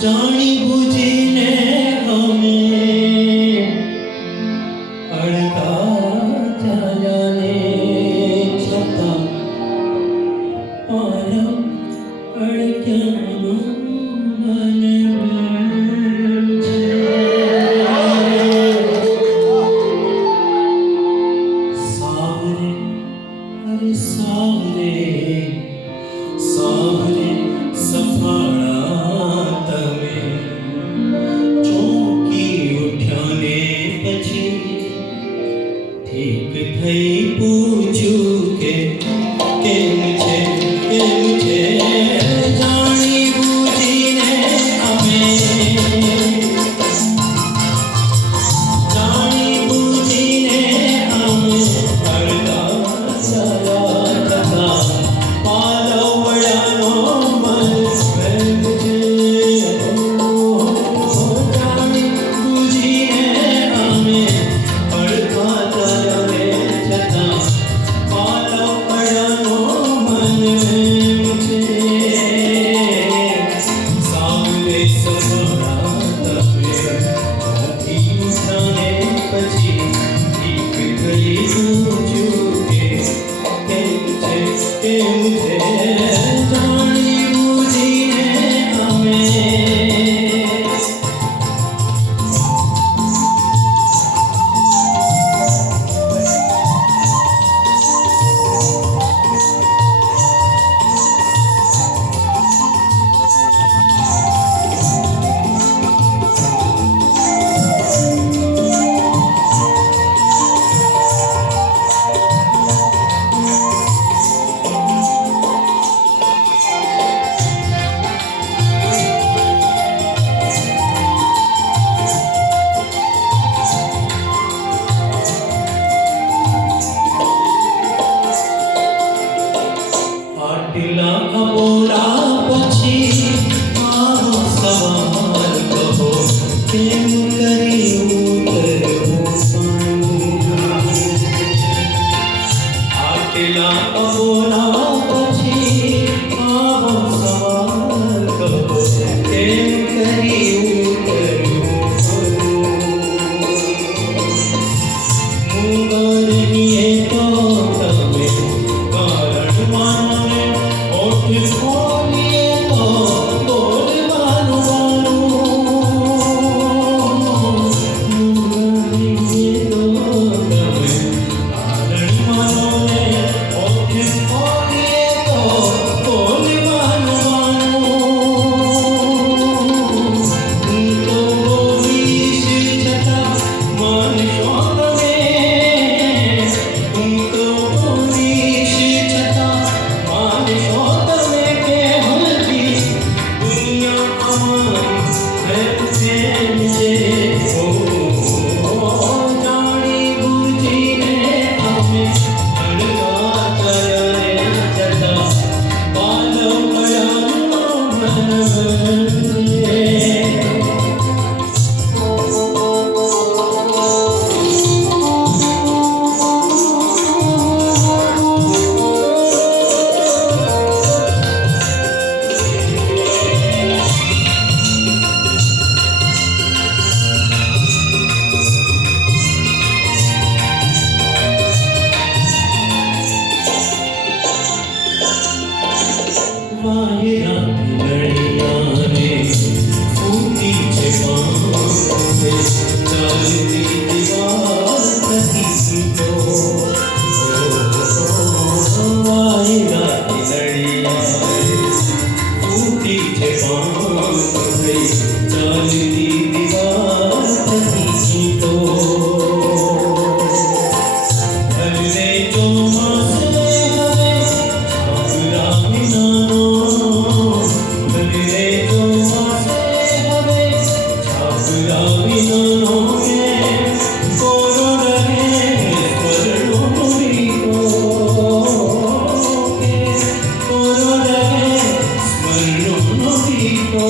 જાણી બુજીને અમે અડધા ચાલ્યાને છતાં મારા અડક્યાનું મને સાવરે અરે સાવરે સાવરે સફાળા તમે ચોકી ઉઠ્યાને પછી ઠીક થઈ પૂછ્યું કે કેમ છે જાણી બુજીને અમે જાણી બુજીને અમે અડધા ચાલ્યા પાલવડાનો મન જાણી બુજીને અમે અડધા ચાલ્યા છતાં પાલવડાનો મન સાવરે સફળા તમે નથી ઉઠાને પછી ઠીક થઈ પૂછ્યું કે કેમ છે જાણી બુજીને અમે આટલા અબોલા પછી આવો સવાલ કહો કેમ કરી ઉતરવું આટલા અબોલા પછી આવો સવાલ કહો કેમ કરી ઉતરવું મુગરનીએ તો તમે કારણ માનો ખોલીએ તો બોલવાનું મુગરનીએ તો તમે કારણ માનો ખોલીએ તો બોલવાનું હું તો બોલીશ છતાં માનશો તમે હું તો બોલીશ છતાં માનશો તમે કે હજી દુનિયા અમારી પ્રેમ છે જાણી બુજીને અમે અડધા ચાલ્યા છતાં પાલવડાનો મન વાયરાની લડિયાને ફૂટી છે પાંખે ચાલતી દીવાર નથી તો વાયરાની લડિયાને ફૂટી છે પાંખે ચાલતી દીવાર નથી તો ભલે ચોમાસે હવે છાપરા વિનાનો ભલે ચોમાસે હવે છાપરા વિનાનો કોરો રહે સ્વરનો રીતો કોરો રહે સ્વરનો રીતો